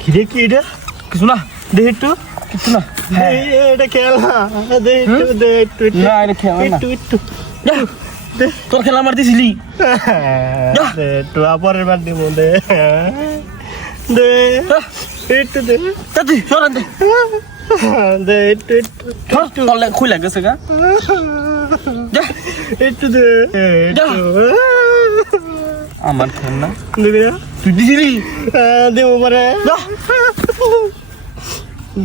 কিরে কি এটা কিছু না দে একটু কিছু না এটা খেলা দে একটু দে একটু না এটা খেলা না একটু একটু যা, তোর খেলা মারতেছিলি দে একটু পরের বার দিব দে দে একটু দে তুই সরান দে দে একটু একটু তোর খুলে গেছে গা যা একটু দে যা। একটু আমার খেল না দিবি না তুই দিছিলি দিব পারে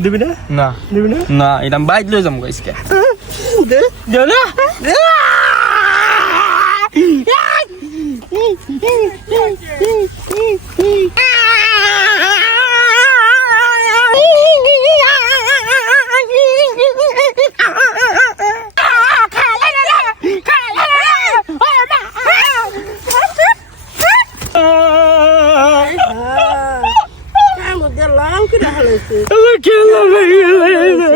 দিবি না না দিবি না না এটা আমি বাইক লয়ে যাবো গাইসকে দে দে না আমার খেলা ভেঙে গেছে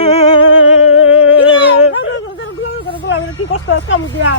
কি কষ্ট কাম দিয়া